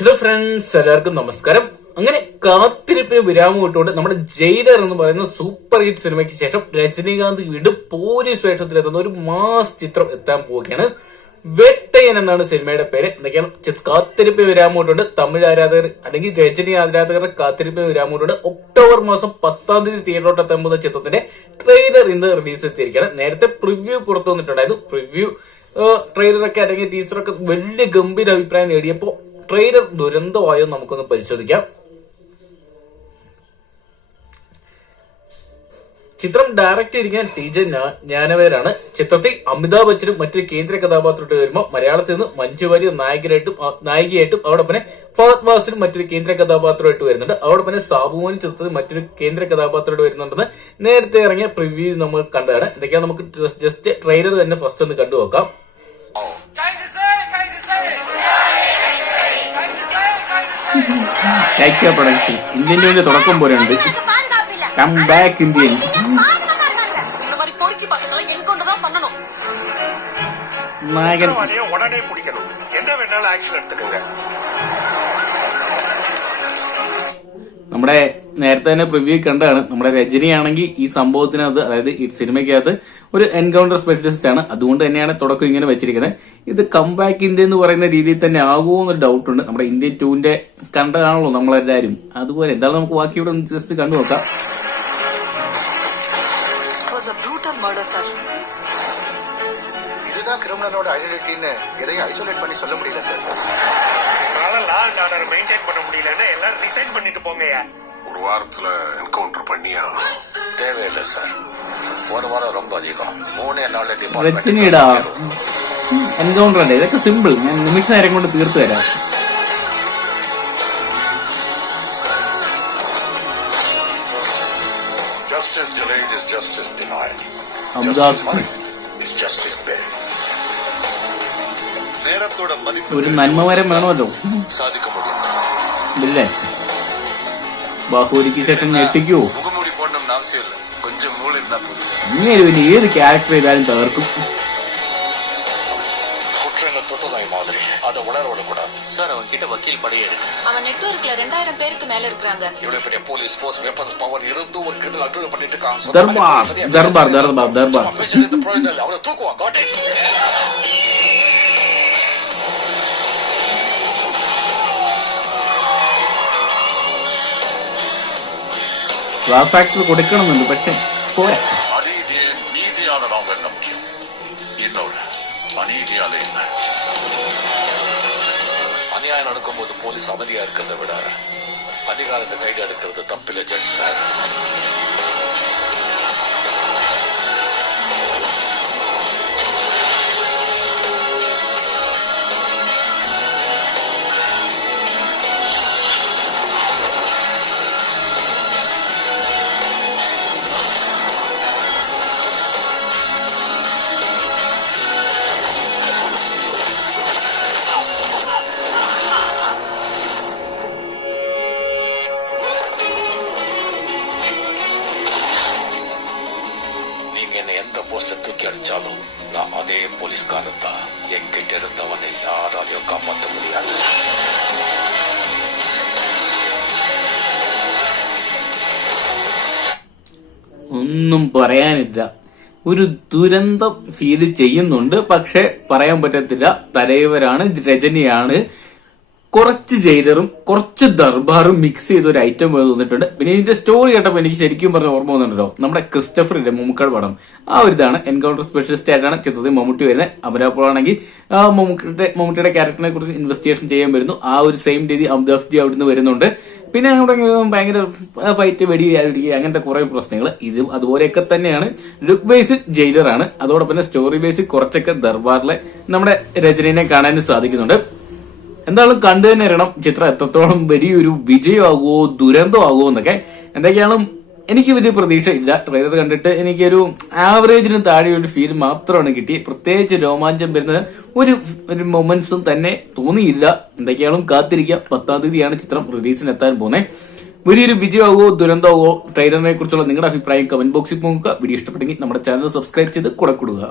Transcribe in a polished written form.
Hello friends, എല്ലാവർക്കും നമസ്കാരം. അങ്ങനെ കാത്തിരിപ്പിന് വിരാമം ഇട്ടുകൊണ്ട് നമ്മുടെ ജയിലർ എന്ന് പറയുന്ന സൂപ്പർ ഹിറ്റ് സിനിമയ്ക്ക് ശേഷം രജനീകാന്ത് വീണ്ടും പോലീസ് വേഷത്തിലെത്തുന്ന ഒരു മാസ് ചിത്രം എത്താൻ പോവുകയാണ്. വെട്ടയൻ എന്നാണ് സിനിമയുടെ പേര്. എന്തൊക്കെയാണ് കാത്തിരിപ്പ് വിരാമം ഇട്ടുകൊണ്ട് തമിഴ് ആരാധകർ അല്ലെങ്കിൽ രജനി ആരാധകരുടെ കാത്തിരിപ്പ് വിരാമം ഇട്ടുകൊണ്ട് ഒക്ടോബർ മാസം 10-ാം തീയതി തിയേറ്ററിലോട്ട് എത്താൻ പോകുന്ന ചിത്രത്തിന്റെ ട്രെയിലർ ഇന്ന് റിലീസ് എത്തിയിരിക്കുകയാണ്. നേരത്തെ പ്രിവ്യൂ പുറത്തു വന്നിട്ടുണ്ടായിരുന്നു. പ്രിവ്യൂ ട്രെയിലറൊക്കെ അല്ലെങ്കിൽ ടീസറൊക്കെ വലിയ ഗംഭീര അഭിപ്രായം നേടിയപ്പോൾ ട്രെയിലർ ദുരന്തമായോ നമുക്കൊന്ന് പരിശോധിക്കാം. ചിത്രം ഡയറക്ട് ചെയ്തിരിക്കാൻ TJ ജ്ഞാനവേരാണ്. ചിത്രത്തിൽ അമിതാഭ് ബച്ചനും മറ്റൊരു കേന്ദ്ര കഥാപാത്രമായിട്ട് വരുമ്പോൾ മലയാളത്തിൽ നിന്ന് മഞ്ജു വാര്യർ നായികയായിട്ടും അവിടെ ഫഹദ് ഫാസിലും മറ്റൊരു കേന്ദ്ര കഥാപാത്രമായിട്ട് വരുന്നുണ്ട്. അവിടെ സാബുമോൻ ചിത്രത്തിൽ മറ്റൊരു കേന്ദ്ര കഥാപാത്രമായിട്ട് വരുന്നുണ്ടെന്ന് നേരത്തെ ഇറങ്ങിയ പ്രിവ്യൂ നമ്മൾ കണ്ടതാണ്. എന്തൊക്കെയാണ് നമുക്ക് ജസ്റ്റ് ട്രെയിലർ തന്നെ ഫസ്റ്റ് ഒന്ന് കണ്ടുനോക്കാം. പ്രൊഡക്ഷൻ ഇന്ത്യൻ തുടക്കം പോലെയുണ്ട്. Come back Indian. നായകൻ നമ്മുടെ നേരത്തെ തന്നെ പ്രിവ്യൂ കണ്ടാണ്. നമ്മുടെ രജനിയാണെങ്കിൽ ഈ സംഭവത്തിനകത്ത്, അതായത് ഈ സിനിമയ്ക്കകത്ത് ഒരു എൻകൗണ്ടർ സ്പെഷ്യലിസ്റ്റ് ആണ്. അതുകൊണ്ട് തന്നെയാണ് തുടക്കം ഇങ്ങനെ വെച്ചിരിക്കുന്നത്. ഇത് കംബാക്ക് ഇന്ത്യ എന്ന് പറയുന്ന രീതിയിൽ തന്നെ ആകുമോ എന്നൊരു ഡൗട്ട് ഉണ്ട്. നമ്മുടെ ഇന്ത്യൻ 2ന്റെ കണ്ടതാണല്ലോ നമ്മളെല്ലാരും. അതുപോലെ എന്താണ് നമുക്ക് ബാക്കി ഇവിടെ ജസ്റ്റ് കണ്ടു നോക്കാം. இதுதான் கிரிமினலோட ஐடென்டிட்டின்னு எதையும் ஐசோலேட் பண்ணி சொல்ல முடியல சார். மெயின்டைன் பண்ண முடியலன்னா எல்லாரும் ரிசைன் பண்ணிட்டு போங்க. ஒரு வாரத்துல என்கவுண்டர் பண்ணியா? தேவையில்லை சார். ஒரு வாரம் ரொம்ப அதிகம். 3 நாள்ல டிபார்ட்மெന്റ് എൻകൗണ്ടർ അല്ലേ? ഇതൊക്കെ സിമ്പിൾ. ഞാൻ നിമിഷ നേരം കൊണ്ട് തീർത്തു തരാം. Justice delayed is justice denied. Justice is justice paid. നേരത്തോടെ ഒരു നന്മവരം വേണമല്ലോ. സാധിക്ക മുടിയും ഇല്ലേ? ബാഹുബലിക്ക് ശേഷം ഞെട്ടിക്കോ? മുഖംമൂടി പോകണമെന്ന് ആവശ്യമില്ല. കൊഞ്ചം മൂളി ഇരുന്നാ പോലും ഇങ്ങനെ പിന്നെ ഏത് ക്യാരക്ടർ ചെയ്താലും തകർക്കും. குற்றங்கள் தொட்டதாய் மாதிரி அதை உணர விடக்கூடாது சார். அவன் கிட்ட வக்கீல் படையே இருக்கு. அவன் நெட்வொர்க்ல 2000 பேருக்கு மேல இருக்காங்க. இவ்வளவு பெரிய போலீஸ் ஃபோர்ஸ் வெப்பன்ஸ் பவர் இருந்தும் ஒரு கிரிமினல் அக்யூஸ் பண்ணிட்டு இருக்காங்க. தர்பார் பேசுறது ப்ராப்ளம் இல்ல. அவனை தூக்குவாங்க. Got it. ക്ലാസ് ആക്ടർ കൊടുക്കണമെന്നുണ്ട്, പക്ഷെ പോരാ. நீதியான நாங்கள் நம்பியும் இன்னொரு அநீதியால என்ன? அநியாயம் நடக்கும்போது போலீஸ் அமைதியா இருக்கிறத விட அதிகாரத்தை கைது எடுக்கிறது தப்பில்லை ஜட்ஜ் சார். எந்த போஸ்ட தூக்கி அடிச்சாலும் நான் அதே போலீஸ்காரன் தான். என்கிட்ட இருந்தவனை யாராலையும் காப்பாற்ற முடியாது. ഒന്നും പറയാനില്ല. ഒരു ദുരന്തം ഫീൽ ചെയ്യുന്നുണ്ട്, പക്ഷെ പറയാൻ പറ്റത്തില്ല. തലൈവരാണ്, രജനിയാണ്. കുറച്ച് ജയിലറും കുറച്ച് ദർബാറും മിക്സ് ചെയ്ത ഒരു ഐറ്റം തോന്നിട്ടുണ്ട്. പിന്നെ ഇതിന്റെ സ്റ്റോറി കേട്ടപ്പോ എനിക്ക് ശരിക്കും പറഞ്ഞ ഓർമ്മ വന്നിട്ടുണ്ടല്ലോ, നമ്മുടെ ക്രിസ്റ്റഫറിന്റെ മമ്മൂക്കയുടെ പടം. ആ ഒരു ഇതാണ്. എൻകൗണ്ടർ സ്പെഷ്യലിസ്റ്റ് ആയിട്ടാണ് ചിത്രത്തിൽ മമ്മൂട്ടി വരുന്നത്. അമരാപ്പോളാണെങ്കിൽ മമ്മൂട്ടിയുടെ ക്യാരക്ടറിനെ കുറിച്ച് ഇൻവെസ്റ്റിഗേഷൻ ചെയ്യാൻ വരുന്നു. ആ ഒരു സെയിം രീതി അമിതാഭ് ജി അവിടുന്ന് വരുന്നുണ്ട്. പിന്നെ അങ്ങോട്ട് ഭയങ്കര ഫൈറ്റ്, വെടി അങ്ങനത്തെ കുറെ പ്രശ്നങ്ങൾ. ഇത് അതുപോലെയൊക്കെ തന്നെയാണ്. ലുക്ക് ബേസ് ജയിലറാണ്. അതോടൊപ്പം തന്നെ സ്റ്റോറി ബേസ് കുറച്ചൊക്കെ ദർബാറിലെ നമ്മുടെ രജനീനെ കാണാനും സാധിക്കുന്നുണ്ട്. എന്തായാലും കണ്ടു തന്നെ അറിയണം ചിത്രം എത്രത്തോളം വലിയൊരു വിജയമാകുമോ ദുരന്തമാകുമോ എന്നൊക്കെ. എന്തൊക്കെയാണ് എനിക്ക് വലിയ പ്രതീക്ഷ ഇല്ല. ട്രെയിലർ കണ്ടിട്ട് എനിക്കൊരു ആവറേജിന് താഴെ ഒരു ഫീൽ മാത്രമാണ് കിട്ടി. പ്രത്യേകിച്ച് രോമാഞ്ചം വരുന്ന ഒരു മൊമെന്റ്സും തന്നെ തോന്നിയില്ല. എന്തൊക്കെയാണ് കാത്തിരിക്കാം. 10-ാം തീയതിയാണ് ചിത്രം റിലീസിനെത്താൻ പോകുന്നത്. വലിയൊരു വിജയമാകുമോ ദുരന്തമാകുമോ? ട്രെയിലറിനെ കുറിച്ചുള്ള നിങ്ങളുടെ അഭിപ്രായം കമന്റ് ബോക്സിൽ പോകുക. വീഡിയോ ഇഷ്ടപ്പെട്ടെങ്കിൽ നമ്മുടെ ചാനൽ സബ്സ്ക്രൈബ് ചെയ്ത് കൂടെ കൊടുക്കുക.